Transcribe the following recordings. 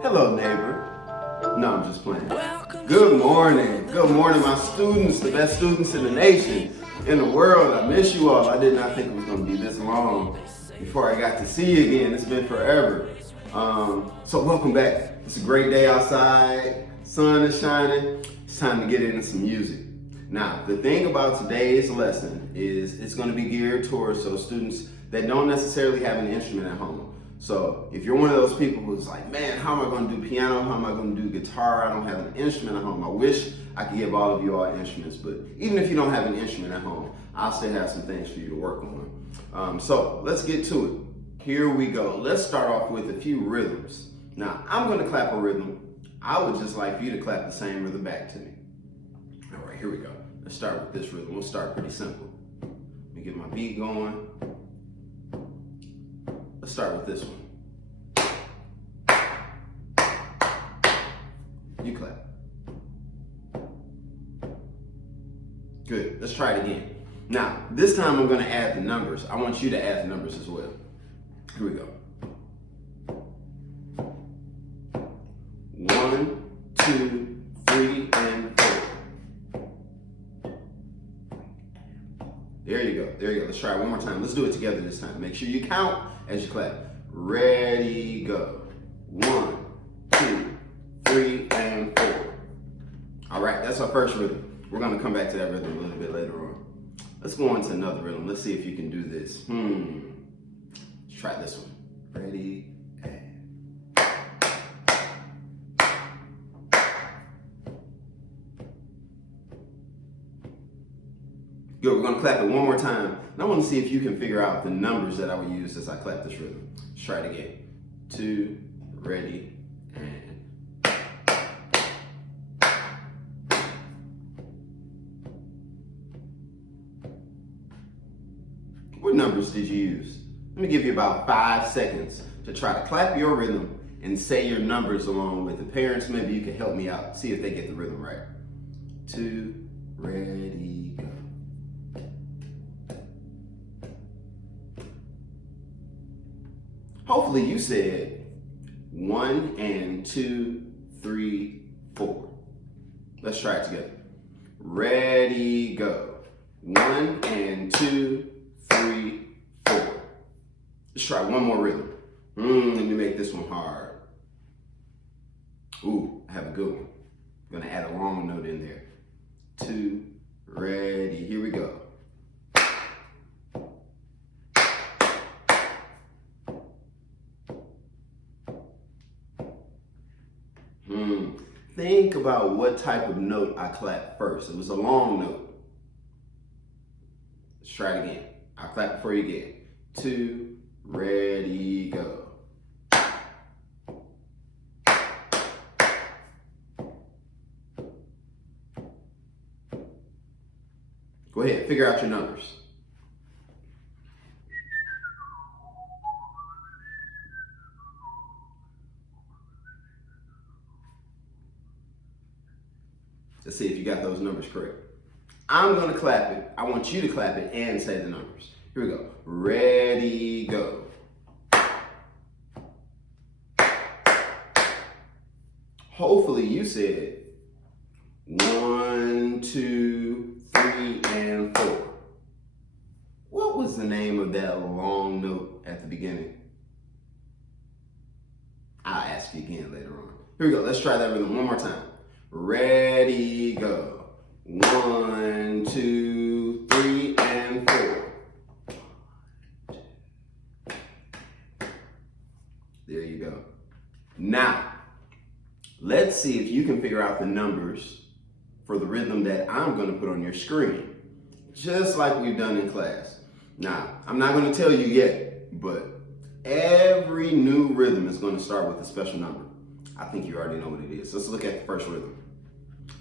Hello, neighbor. No, I'm just playing. Good morning. Good morning, my students, the best students in the nation, in the world. I miss you all. I did not think it was going to be this long before I got to see you again. It's been forever. So welcome back. It's a great day outside. Sun is shining. It's time to get into some music. Now, the thing about today's lesson is it's going to be geared towards those students that don't necessarily have an instrument at home. So if you're one of those people who's like, man, how am I going to do piano? How am I going to do guitar? I don't have an instrument at home. I wish I could give all of you all instruments, but even if you don't have an instrument at home, I'll still have some things for you to work on. So let's get to it. Here we go. Let's start off with a few rhythms. Now, I'm going to clap a rhythm. I would just like for you to clap the same rhythm back to me. All right, here we go. Let's start with this rhythm. We'll start pretty simple. Let me get my beat going. Let's start with this one. You clap. Good. Let's try it again. Now, this time I'm going to add the numbers. I want you to add the numbers as well. Here we go. 1, 2, 3, and 4. There you go. There you go. Let's try it one more time. Let's do it together this time. Make sure you count as you clap. Ready, go. 1, 2, 3, and 4. All right, that's our first rhythm. We're going to come back to that rhythm a little bit later on. Let's go on to another rhythm. Let's see if you can do this. Let's try this one. Ready, and. Good, we're gonna clap it one more time. And I wanna see if you can figure out the numbers that I would use as I clap this rhythm. Let's try it again. 2, ready, and. What numbers did you use? Let me give you about 5 seconds to try to clap your rhythm and say your numbers along with the parents. Maybe you can help me out, see if they get the rhythm right. 2, ready, go. Hopefully you said 1 and 2, 3, 4. Let's try it together. Ready, go. 1 and 2, 3, 4. Let's try one more rhythm. Let me make this one hard. Ooh, I have a good one. I'm gonna add a long note in there. 2, ready, here we go. Think about what type of note I clapped first. It was a long note. Let's try it again. I'll clap it for you again. 2, ready, go. Go ahead, figure out your numbers. Let's see if you got those numbers correct. I'm gonna clap it. I want you to clap it and say the numbers. Here we go. Ready, go. Hopefully you said 1, 2, 3, and 4. What was the name of that long note at the beginning? I'll ask you again later on. Here we go. Let's try that rhythm one more time. Ready, go. 1, 2, 3, and 4. There you go. Now, let's see if you can figure out the numbers for the rhythm that I'm going to put on your screen, just like we've done in class. Now, I'm not going to tell you yet, but every new rhythm is going to start with a special number. I think you already know what it is. Let's look at the first rhythm.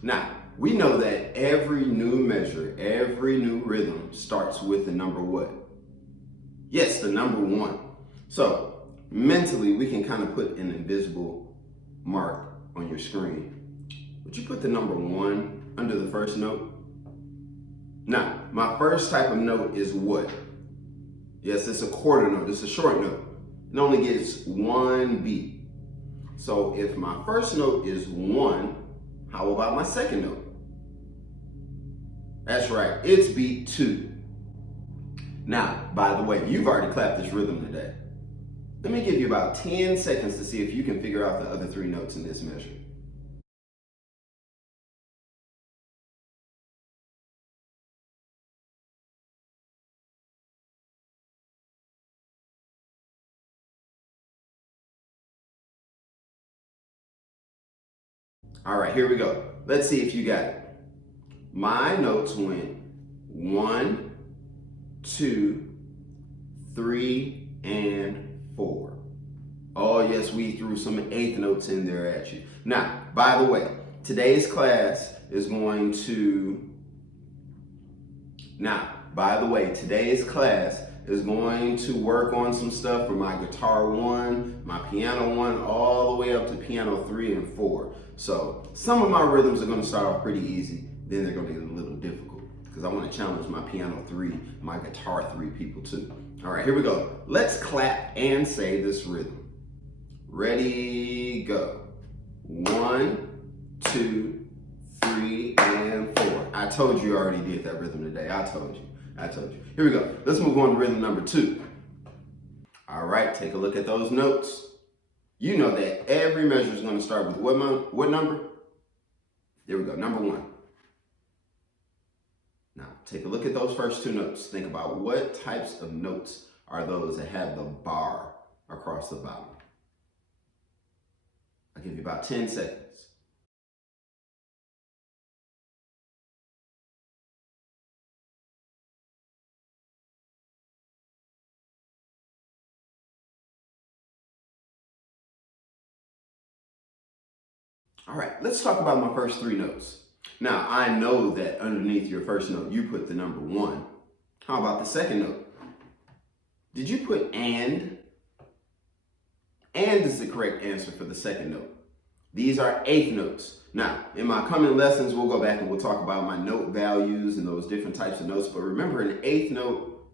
Now, we know that every new measure, every new rhythm starts with the number what? Yes, the number 1. So mentally, we can kind of put an invisible mark on your screen. Would you put the number 1 under the first note? Now, my first type of note is what? Yes, it's a quarter note. It's a short note. It only gets 1 beat. So if my first note is 1, how about my second note? That's right, it's beat 2. Now, by the way, you've already clapped this rhythm today. Let me give you about 10 seconds to see if you can figure out the other 3 notes in this measure. All right, here we go. Let's see if you got it. My notes went 1, 2, 3, and 4. Oh yes, we threw some 8th notes in there at you. Now, by the way, today's class is going to work on some stuff from my guitar 1, my piano 1, all the way up to piano 3 and 4. So some of my rhythms are going to start off pretty easy, then they're going to get a little difficult because I want to challenge my piano 3, my guitar 3 people too. All right, here we go. Let's clap and say this rhythm. Ready, go. 1, 2, 3, and 4. I told you I already did that rhythm today. I told you. Here we go. Let's move on to rhythm number 2. All right, take a look at those notes. You know that every measure is going to start with what number? There we go, number 1. Now, take a look at those first 2 notes. Think about what types of notes are those that have the bar across the bottom. I'll give you about 10 seconds. All right, let's talk about my first 3 notes. Now, I know that underneath your first note, you put the number 1. How about the second note? Did you put and? And is the correct answer for the second note. These are 8th notes. Now, in my coming lessons, we'll go back and we'll talk about my note values and those different types of notes. But remember, an 8th note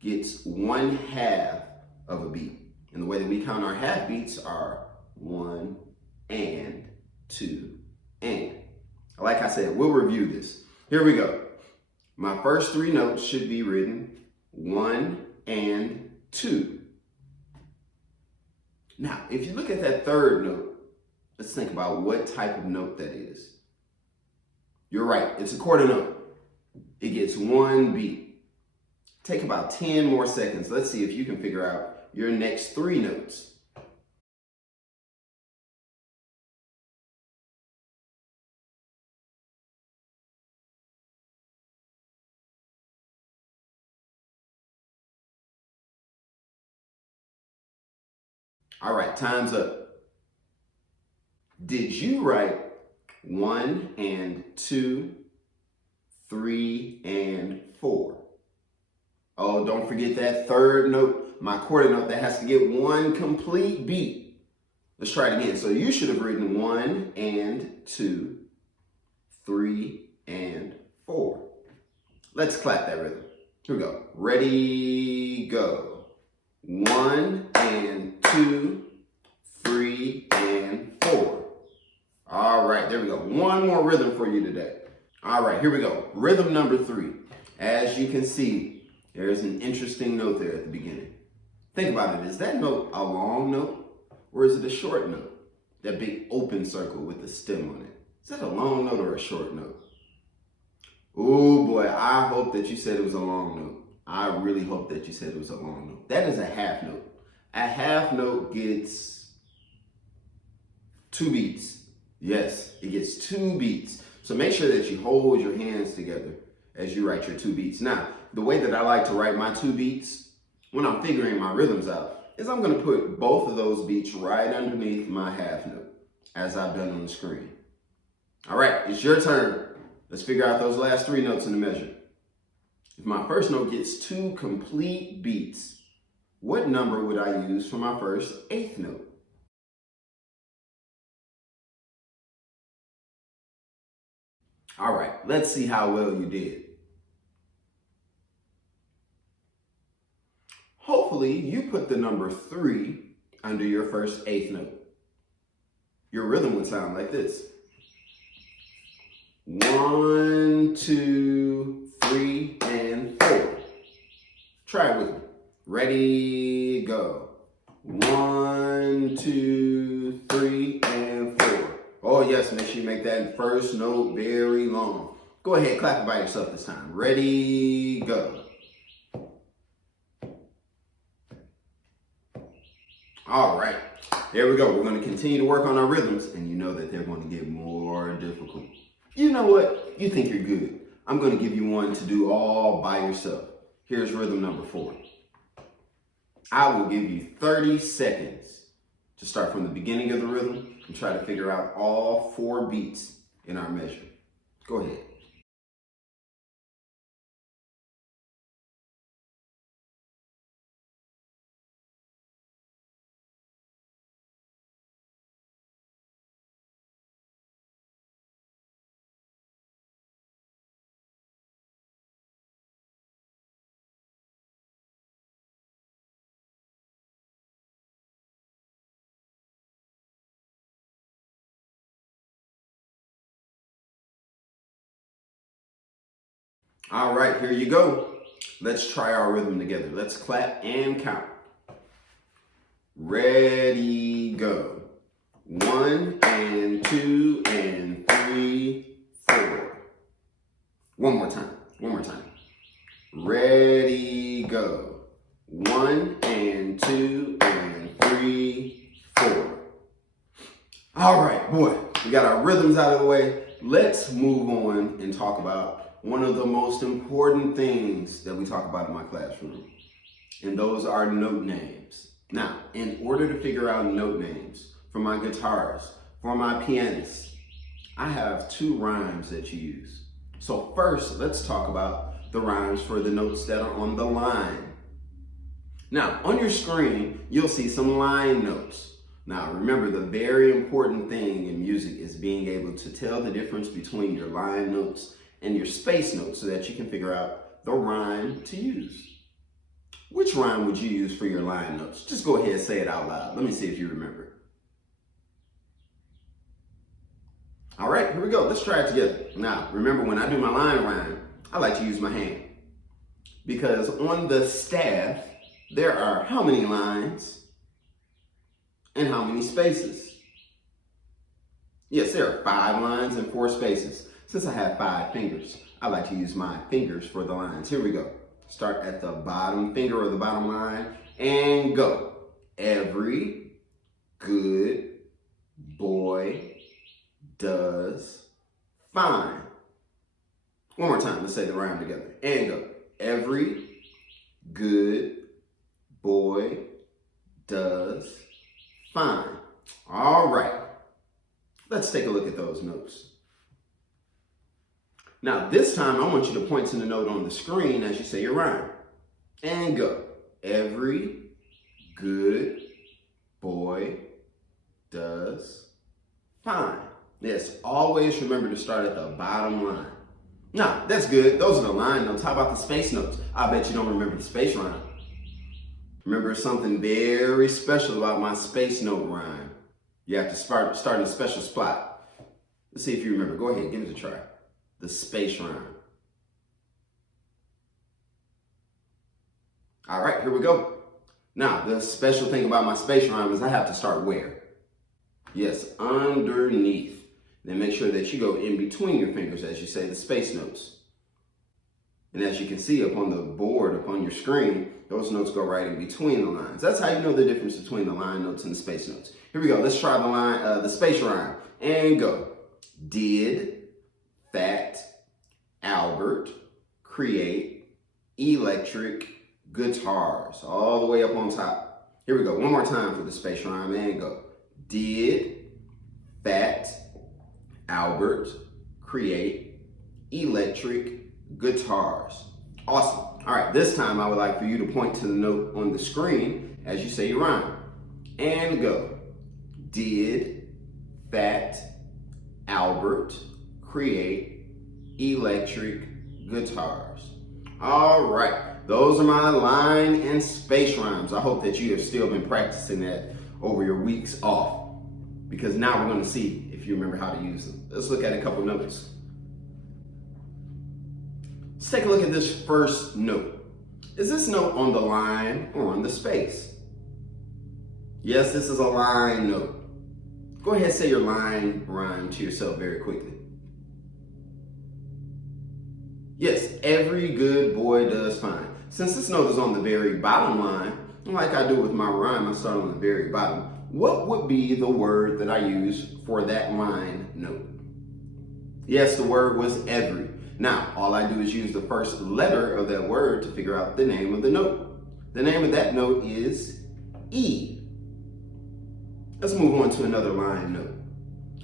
gets 1/2 of a beat. And the way that we count our half beats are 1 and 2 and. Like I said, we'll review this. Here we go. My first 3 notes should be written 1 and 2. Now, if you look at that third note, let's think about what type of note that is. You're right, it's a quarter note. It gets 1 beat. Take about 10 more seconds. Let's see if you can figure out your next 3 notes. All right, time's up. Did you write 1 and 2, 3 and 4? Oh, don't forget that third note, my quarter note, that has to get 1 complete beat. Let's try it again. So you should have written 1 and 2, 3 and 4. Let's clap that rhythm. Here we go. Ready, go. 1 and 2, 3 and 4. All right, there we go. One more rhythm for you today. All right, here we go. Rhythm number 3. As you can see, there's an interesting note there at the beginning. Think about it. Is that note a long note or is it a short note? That big open circle with the stem on it. Is that a long note or a short note? Oh boy, I hope that you said it was a long note. I really hope that you said it was a long note. That is a half note. A half note gets 2 beats. Yes, it gets 2 beats. So make sure that you hold your hands together as you write your 2 beats. Now, the way that I like to write my 2 beats when I'm figuring my rhythms out is I'm going to put both of those beats right underneath my half note as I've done on the screen. All right, it's your turn. Let's figure out those last 3 notes in the measure. If my first note gets 2 complete beats, what number would I use for my first eighth note? All right, let's see how well you did. Hopefully, you put the number 3 under your first eighth note. Your rhythm would sound like this. 1, 2, 3, and 4. Try it with me. Ready, go. 1, 2, 3, and 4. Oh yes, make sure you make that first note very long. Go ahead, clap it by yourself this time. Ready, go. All right, there we go. We're going to continue to work on our rhythms, and you know that they're going to get more difficult. You know what? You think you're good. I'm going to give you one to do all by yourself. Here's rhythm number 4. I will give you 30 seconds to start from the beginning of the rhythm and try to figure out all 4 beats in our measure. Go ahead. All right, here you go. Let's try our rhythm together. Let's clap and count. Ready, go. 1 and 2 and 3, 4. One more time. Ready, go. 1 and 2 and 3, 4. All right, boy, we got our rhythms out of the way. Let's move on and talk about one of the most important things that we talk about in my classroom, and those are note names. Now, in order to figure out note names for my guitarist, for my pianist, I have 2 rhymes that you use. So first, let's talk about the rhymes for the notes that are on the line. Now, on your screen, you'll see some line notes. Now, remember, the very important thing in music is being able to tell the difference between your line notes and your space notes so that you can figure out the rhyme to use. Which rhyme would you use for your line notes? Just go ahead and say it out loud. Let me see if you remember. All right, here we go. Let's try it together. Now, remember, when I do my line rhyme, I like to use my hand, because on the staff, there are how many lines and how many spaces? Yes, there are 5 lines and 4 spaces. Since I have 5 fingers, I like to use my fingers for the lines. Here we go. Start at the bottom finger or the bottom line and go. Every good boy does fine. One more time, let's say the rhyme together. And go. Every good boy does fine. All right. Let's take a look at those notes. Now, this time, I want you to point to the note on the screen as you say your rhyme. And go. Every good boy does fine. Yes, always remember to start at the bottom line. Now, that's good. Those are the line notes. How about the space notes? I bet you don't remember the space rhyme. Remember something very special about my space note rhyme. You have to start in a special spot. Let's see if you remember. Go ahead, give it a try. The space rhyme. All right, here we go. Now, the special thing about my space rhyme is I have to start where? Yes, underneath. Then make sure that you go in between your fingers as you say the space notes. And as you can see up on the board, up on your screen, those notes go right in between the lines. That's how you know the difference between the line notes and the space notes. Here we go. Let's try the space rhyme. And go. Did Fat Albert create electric guitars? All the way up on top. Here we go. One more time for the space rhyme and go. Did Fat Albert create electric guitars? Awesome. All right, this time I would like for you to point to the note on the screen as you say your rhyme. And go. Did Fat Albert create electric guitars? All right, those are my line and space rhymes. I hope that you have still been practicing that over your weeks off, because now we're going to see if you remember how to use them. Let's look at a couple notes. Let's take a look at this first note. Is this note on the line or on the space? Yes, this is a line note. Go ahead and say your line rhyme to yourself very quickly. Yes, every good boy does fine. Since this note is on the very bottom line, like I do with my rhyme, I start on the very bottom. What would be the word that I use for that line note? Yes, the word was every. Now, all I do is use the first letter of that word to figure out the name of the note. The name of that note is E. Let's move on to another line note.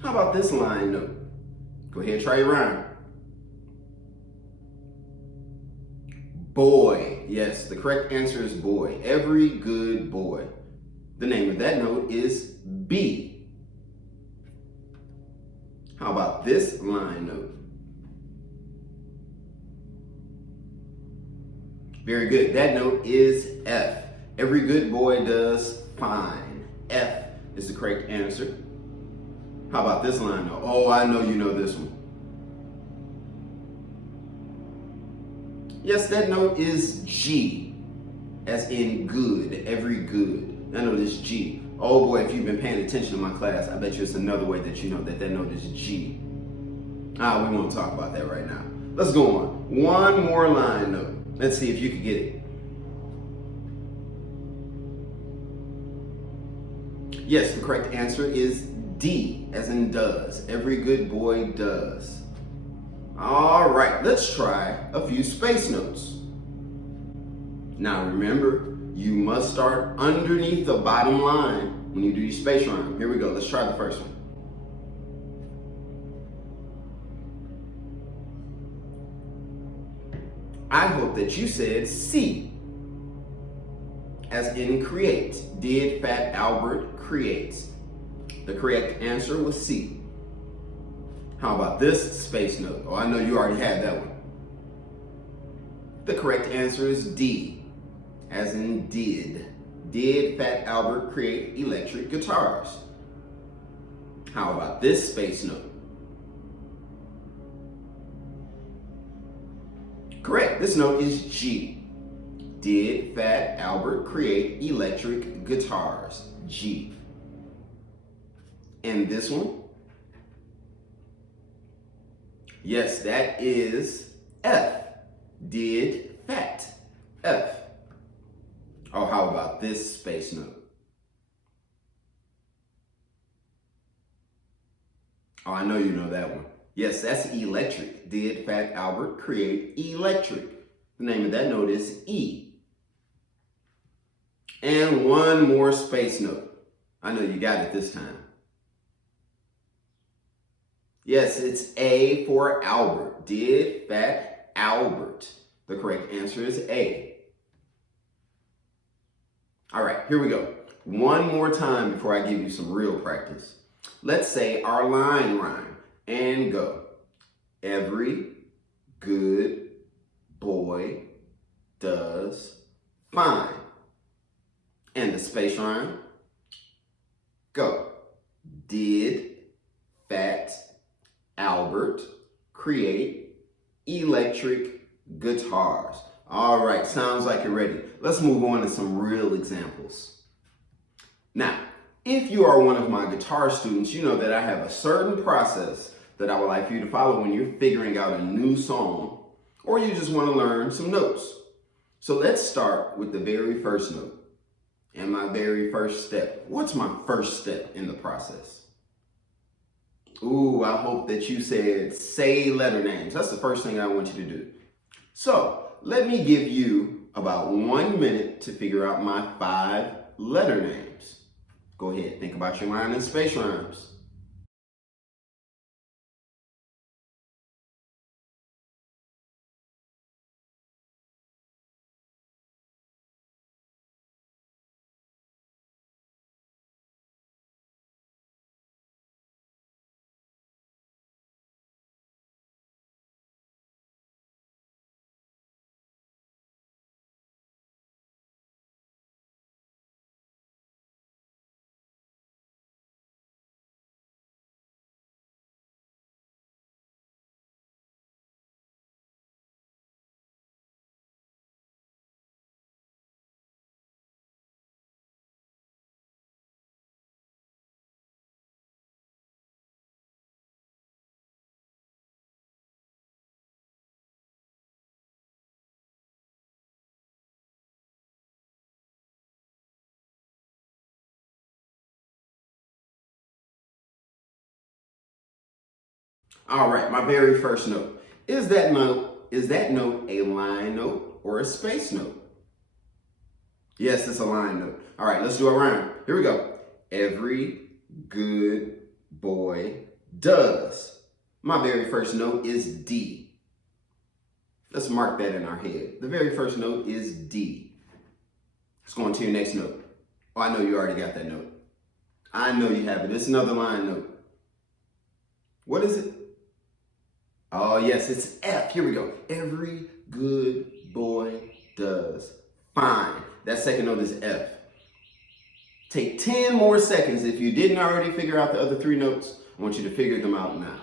How about this line note? Go ahead, try your rhyme. Boy. Yes, the correct answer is boy. Every good boy. The name of that note is B. How about this line note? Very good. That note is F. Every good boy does fine. F is the correct answer. How about this line note? Oh, I know you know this one. Yes, that note is G, as in good, every good. That note is G. Oh boy, if you've been paying attention to my class, I bet you it's another way that you know that that note is G. We won't talk about that right now. Let's go on. One more line note. Let's see if you can get it. Yes, the correct answer is D, as in does. Every good boy does. All right, let's try a few space notes. Now remember, you must start underneath the bottom line when you do your space rhyme. Here we go, let's try the first one. I hope that you said C, as in create. Did Fat Albert create? The correct answer was C. How about this space note? Oh, I know you already had that one. The correct answer is D, as in did. Did Fat Albert create electric guitars? How about this space note? Correct, this note is G. Did Fat Albert create electric guitars? G. And this one? Yes, that is F. Did Fat. F. Oh, how about this space note? Oh, I know you know that one. Yes, that's electric. Did Fat Albert create electric? The name of that note is E. And one more space note. I know you got it this time. Yes, it's A for Albert. Did Fat Albert? The correct answer is A. All right, here we go. One more time before I give you some real practice. Let's say our line rhyme and go. Every good boy does fine. And the space rhyme, go. Did Fat Albert create electric guitars? All right, sounds like you're ready. Let's move on to some real examples. Now, if you are one of my guitar students, you know that I have a certain process that I would like for you to follow when you're figuring out a new song, or you just want to learn some notes. So let's start with the very first note and my very first step. What's my first step in the process? Ooh, I hope that you said say letter names. That's the first thing I want you to do. So let me give you about 1 minute to figure out my 5 letter names. Go ahead, think about your line and space rhymes. All right, my very first note. Is that note a line note or a space note? Yes, it's a line note. All right, let's do a rhyme. Here we go. Every good boy does. My very first note is D. Let's mark that in our head. The very first note is D. Let's go on to your next note. Oh, I know you already got that note. I know you have it. It's another line note. What is it? Oh, yes, it's F. Here we go. Every good boy does. Fine. That second note is F. Take 10 more seconds. If you didn't already figure out the other three notes, I want you to figure them out now.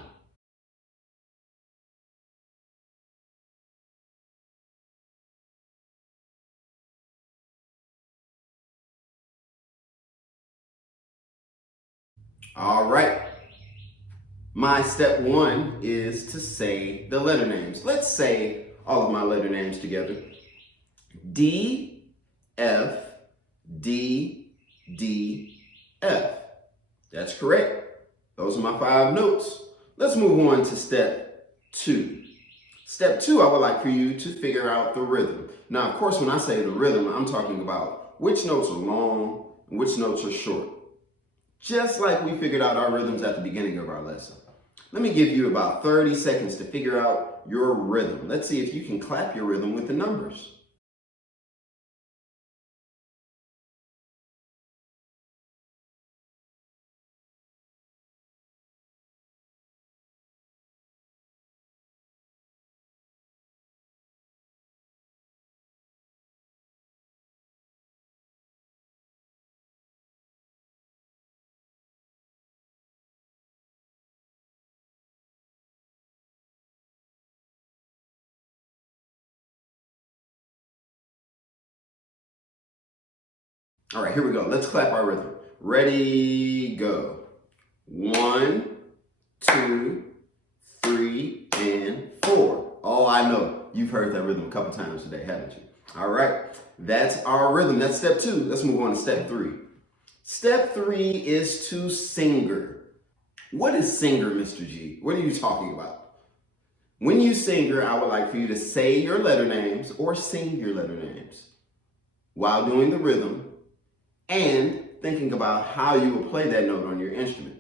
All right. My step one is to say the letter names. Let's say all of my letter names together. D, F, D, D, F. That's correct. Those are my 5 notes. Let's move on to step 2. Step 2, I would like for you to figure out the rhythm. Now, of course, when I say the rhythm, I'm talking about which notes are long and which notes are short. Just like we figured out our rhythms at the beginning of our lesson. Let me give you about 30 seconds to figure out your rhythm. Let's see if you can clap your rhythm with the numbers. All right, here we go. Let's clap our rhythm. Ready, go. 1, 2, 3, and 4. Oh, I know. You've heard that rhythm a couple times today, haven't you? All right, that's our rhythm. That's step 2. Let's move on to step 3. Step 3 is to singer. What is singer, Mr. G? What are you talking about? When you singer, I would like for you to say your letter names or sing your letter names while doing the rhythm and thinking about how you will play that note on your instrument.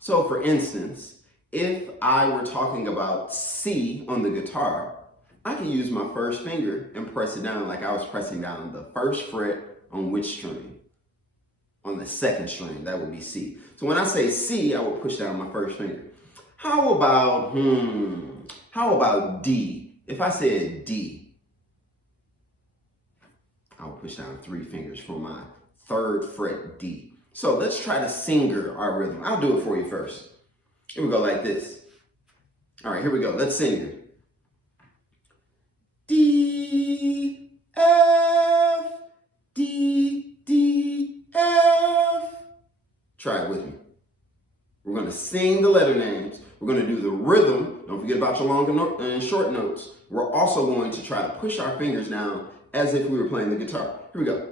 So for instance, if I were talking about C on the guitar, I can use my first finger and press it down like I was pressing down the first fret on which string? On the second string, that would be C. So when I say C, I will push down my first finger. How about D? If I said D, I will push down 3 fingers for my third fret D. So let's try to singer our rhythm. I'll do it for you first. Here we go like this. All right, here we go. Let's sing. D, F, D, D, F. Try it with me. We're going to sing the letter names. We're going to do the rhythm. Don't forget about your long and short notes. We're also going to try to push our fingers down as if we were playing the guitar. Here we go.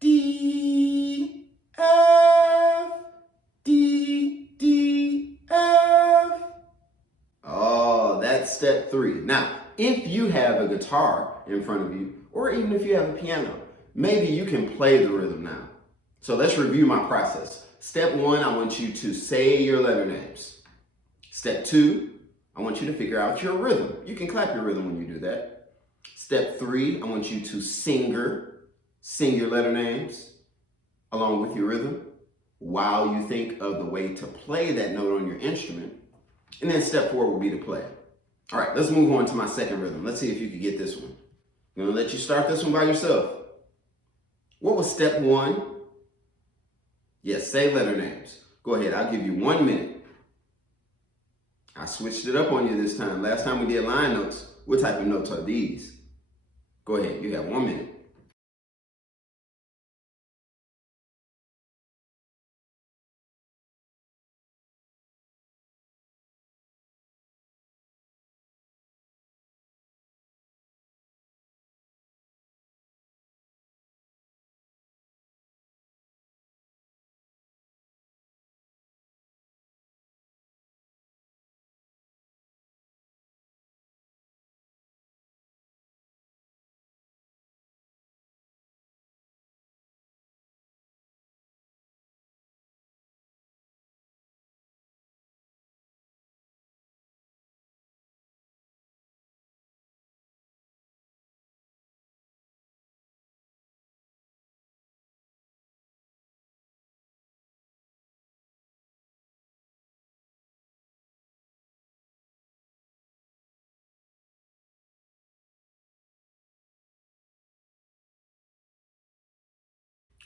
D, F, D, D, F. Oh, that's step 3. Now, if you have a guitar in front of you, or even if you have a piano, maybe you can play the rhythm now. So let's review my process. Step 1, I want you to say your letter names. Step 2, I want you to figure out your rhythm. You can clap your rhythm when you do that. Step 3, I want you to sing your letter names along with your rhythm while you think of the way to play that note on your instrument. And then step 4 will be to play. All right, let's move on to my second rhythm. Let's see if you can get this one. I'm gonna let you start this one by yourself. What was step 1? Yes, say letter names. Go ahead, I'll give you 1 minute. I switched it up on you this time. Last time we did line notes. What type of notes are these? Go ahead, you have 1 minute.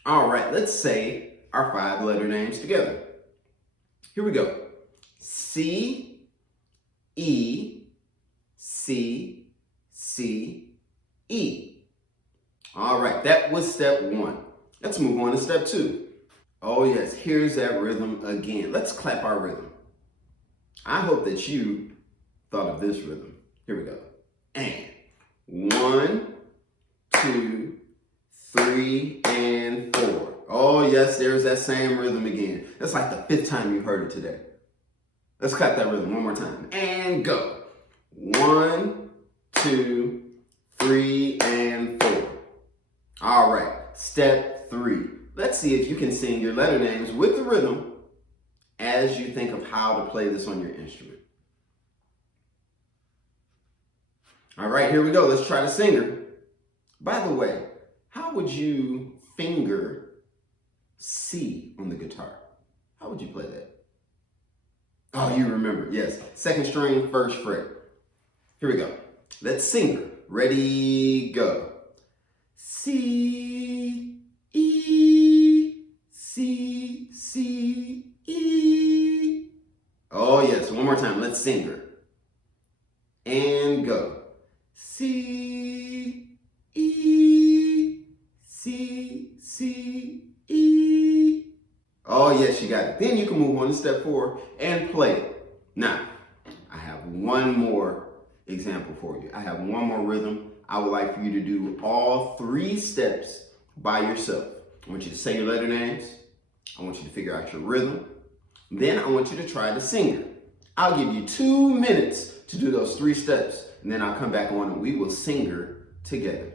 All right, let's say our 5-letter names together. Here we go. C, E, C, C, E. All right, that was step 1. Let's move on to step 2. Oh yes, here's that rhythm again. Let's clap our rhythm. I hope that you thought of this rhythm. Here we go. And 1, 2, 3, and 4. Oh yes, there's that same rhythm again. That's like the 5th time you've heard it today. Let's clap that rhythm one more time. And go. 1, 2, 3, and 4. All right, step 3. Let's see if you can sing your letter names with the rhythm as you think of how to play this on your instrument. All right, here we go. Let's try the singer. By the way, how would you finger C on the guitar? How would you play that? Oh, you remember. Yes. 2nd string, 1st fret. Here we go. Let's sing. Ready, go. C, E, C, C, E. Oh, yes. One more time. Let's sing her. And go. C, E, C, C, E. Oh, yes, you got it. Then you can move on to step 4 and play it. Now, I have one more example for you. I have one more rhythm. I would like for you to do all 3 steps by yourself. I want you to say your letter names. I want you to figure out your rhythm. Then I want you to try the singer. I'll give you 2 minutes to do those 3 steps, and then I'll come back on and we will sing her together.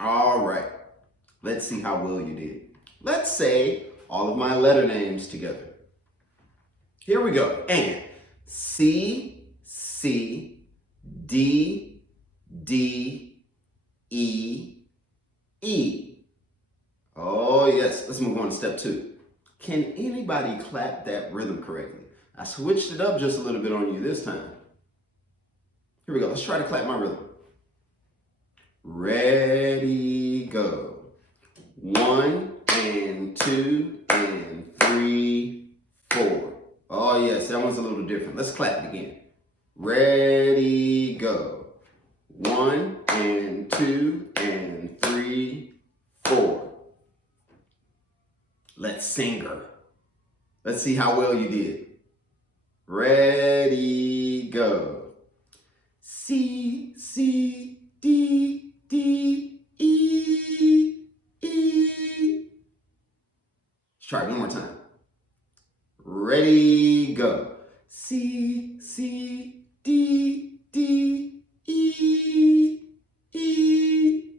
All right, let's see how well you did. Let's say all of my letter names together. Here we go. And C, C, D, D, E, E. Oh, yes. Let's move on to step 2. Can anybody clap that rhythm correctly? I switched it up just a little bit on you this time. Here we go. Let's try to clap my rhythm. Ready, go. 1 and 2 and 3, 4. Oh, yes, that one's a little different. Let's clap it again. Ready, go. 1 and 2 and 3, 4. Let's sing her. Let's see how well you did. Ready, go. C, C, D, D, E, E. Let's try it one more time. Ready, go. C, C, D, D, E, E.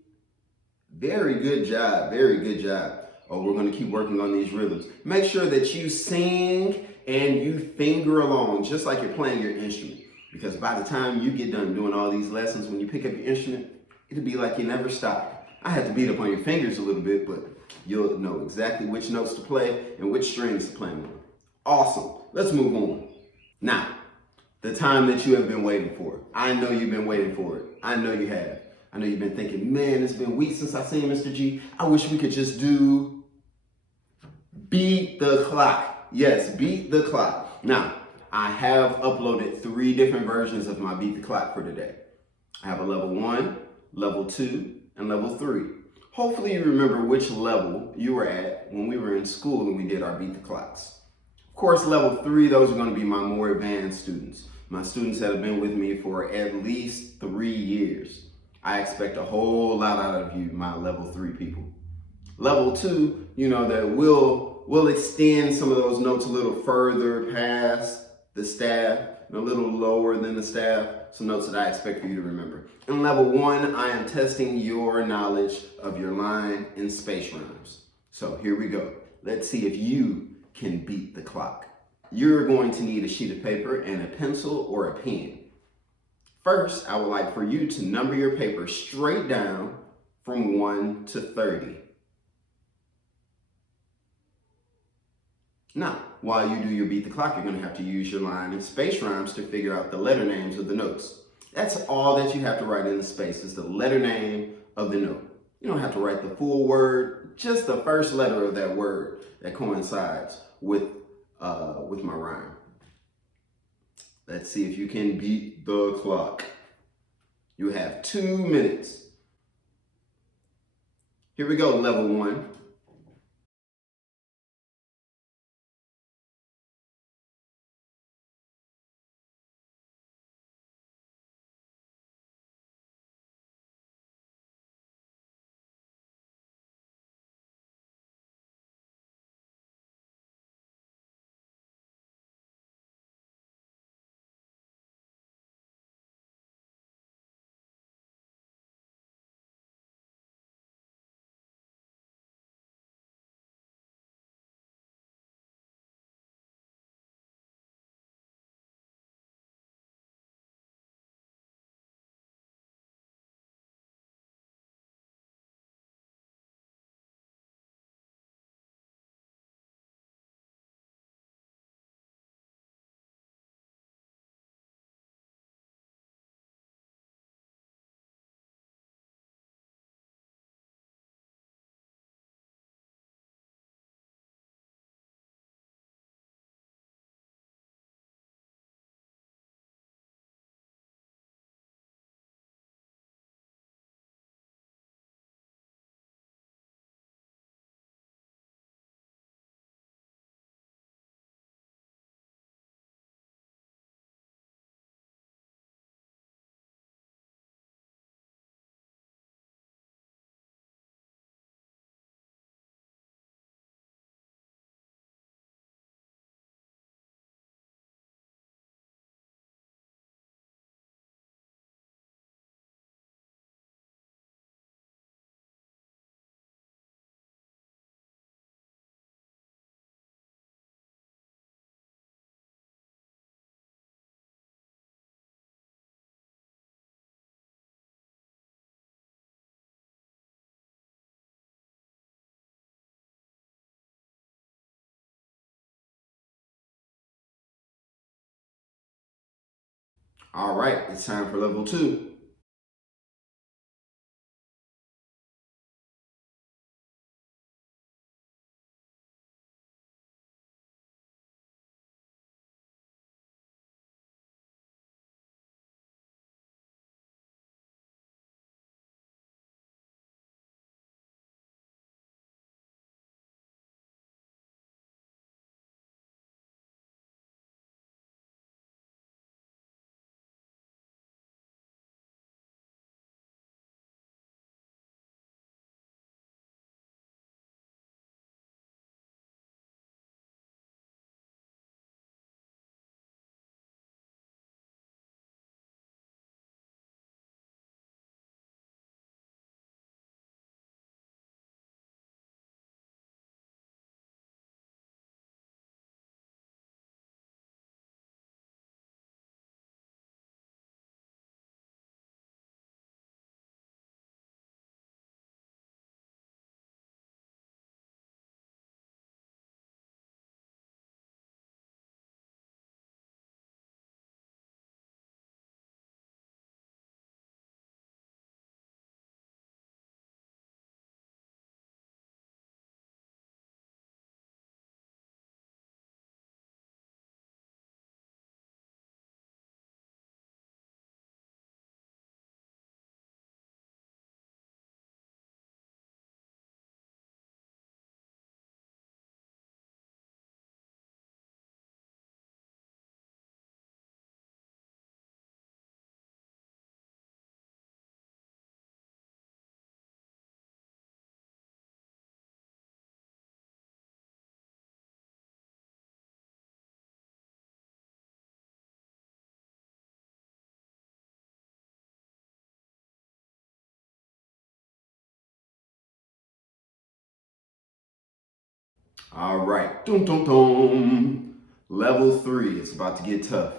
Very good job, very good job. Oh, we're going to keep working on these rhythms. Make sure that you sing and you finger along just like you're playing your instrument. Because by the time you get done doing all these lessons, when you pick up your instrument, it'll be like you never stopped. I had to beat up on your fingers a little bit, but you'll know exactly which notes to play and which strings to play on. Awesome. Let's move on. Now, the time that you have been waiting for. I know you've been waiting for it. I know you have. I know you've been thinking, man, it's been weeks since I seen Mr. G. I wish we could just do Beat the Clock. Yes, Beat the Clock. Now, I have uploaded 3 different versions of my Beat the Clock for today. I have a level 1, level 2, and level 3. Hopefully you remember which level you were at when we were in school and we did our Beat the Clocks. Of course, level 3, those are going to be my more advanced students. My students that have been with me for at least 3 years. I expect a whole lot out of you, my level 3 people. Level 2, that we'll extend some of those notes a little further past the staff, and a little lower than the staff, some notes that I expect for you to remember. In level 1, I am testing your knowledge of your line and space rhymes. So here we go. Let's see if you can beat the clock. You're going to need a sheet of paper and a pencil or a pen. First, I would like for you to number your paper straight down from 1 to 30. Now, while you do your beat the clock, you're going to have to use your line and space rhymes to figure out the letter names of the notes. That's all that you have to write in the space is the letter name of the note. You don't have to write the full word, just the first letter of that word that coincides with my rhyme. Let's see if you can beat the clock. You have 2 minutes. Here we go, level 1. All right, it's time for level 2. All right, dum dum dum. Level 3, it's about to get tough.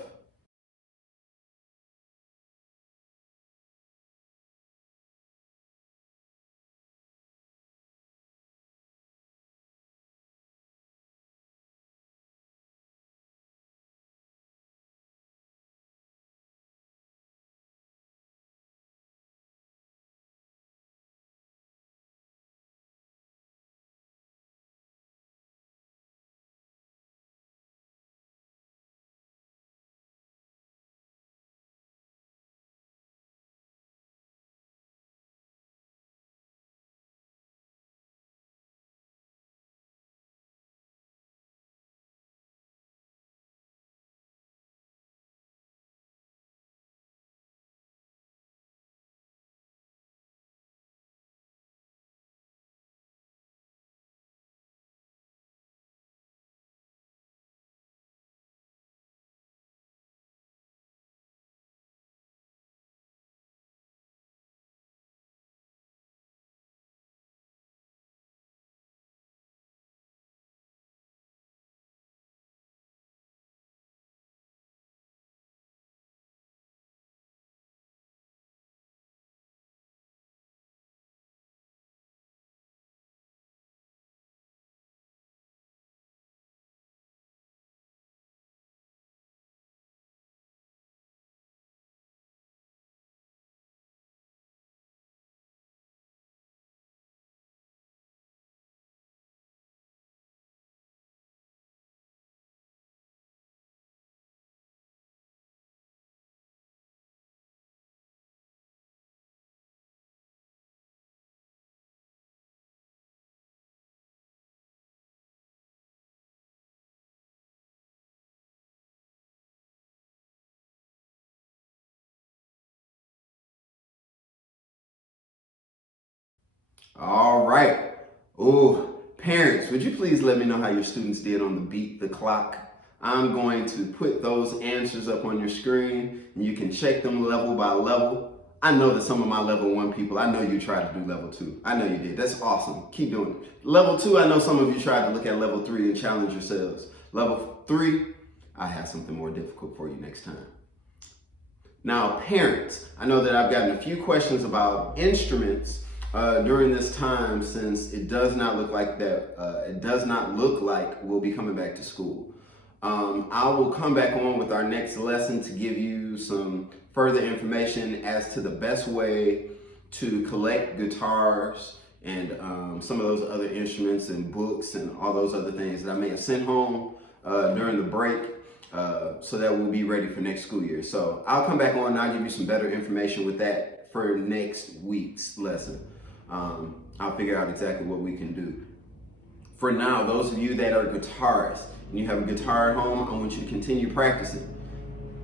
All right. Oh, parents, would you please let me know how your students did on the Beat the Clock? I'm going to put those answers up on your screen and you can check them level by level. I know that some of my level 1 people, I know you tried to do level 2. I know you did. That's awesome. Keep doing it. Level 2, I know some of you tried to look at level 3 and challenge yourselves. Level 3, I have something more difficult for you next time. Now, parents, I know that I've gotten a few questions about instruments during this time, since it does not look like we'll be coming back to school. I will come back on with our next lesson to give you some further information as to the best way to collect guitars and some of those other instruments and books and all those other things that I may have sent home during the break, so that we'll be ready for next school year. So I'll come back on and I'll give you some better information with that for next week's lesson. I'll figure out exactly what we can do. For now, those of you that are guitarists and you have a guitar at home, I want you to continue practicing.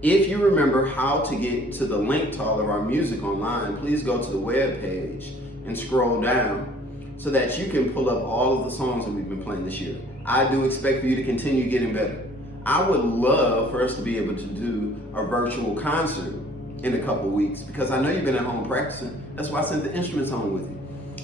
If you remember how to get to the link to all of our music online, please go to the web page and scroll down so that you can pull up all of the songs that we've been playing this year. I do expect for you to continue getting better. I would love for us to be able to do a virtual concert in a couple weeks, because I know you've been at home practicing. That's why I sent the instruments home with you.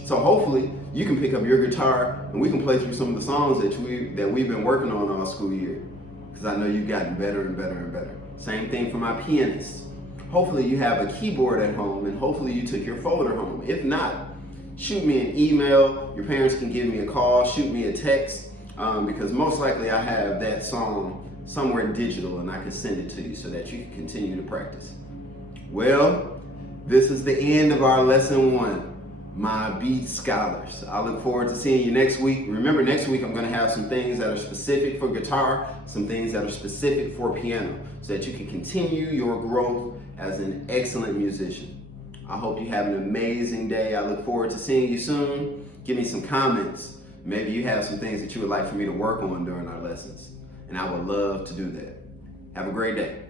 So hopefully you can pick up your guitar and we can play through some of the songs that we've been working on all school year, because I know you've gotten better and better and better. Same thing for my pianists. Hopefully you have a keyboard at home and hopefully you took your folder home. If not, shoot me an email. Your parents can give me a call, shoot me a text, because most likely I have that song somewhere digital and I can send it to you so that you can continue to practice. Well, this is the end of our lesson 1. My Beat Scholars. I look forward to seeing you next week. Remember, next week I'm going to have some things that are specific for guitar, some things that are specific for piano, so that you can continue your growth as an excellent musician. I hope you have an amazing day. I look forward to seeing you soon. Give me some comments. Maybe you have some things that you would like for me to work on during our lessons, and I would love to do that. Have a great day.